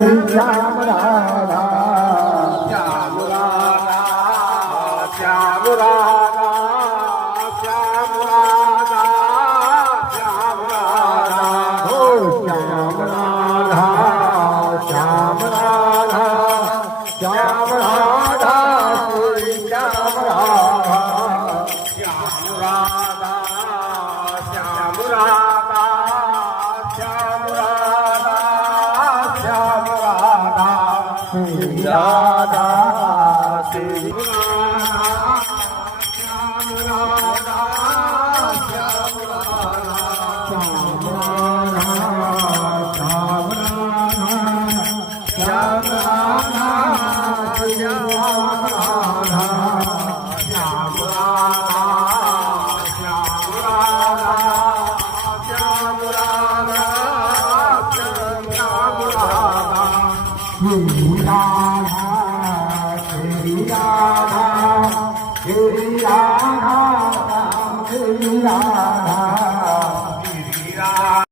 श्याम राधा श्याम राधा श्याम राधा श्याम राधा श्याम राधा हो श्याम राधा श्याम राधा श्याम राधा श्री श्याम राधा श्याम राधा श्याम राधा श्याम राधा श्याम राधा श्री राधा श्री राधा श्याम राधा श्याम राधा श्याम राधा श्याम राधा श्याम राधा श्याम राधा श्याम राधा श्याम राधा श्याम राधा श्याम राधा श्री राधा श्री राधा श्री राधा श्री राधा श्री राधा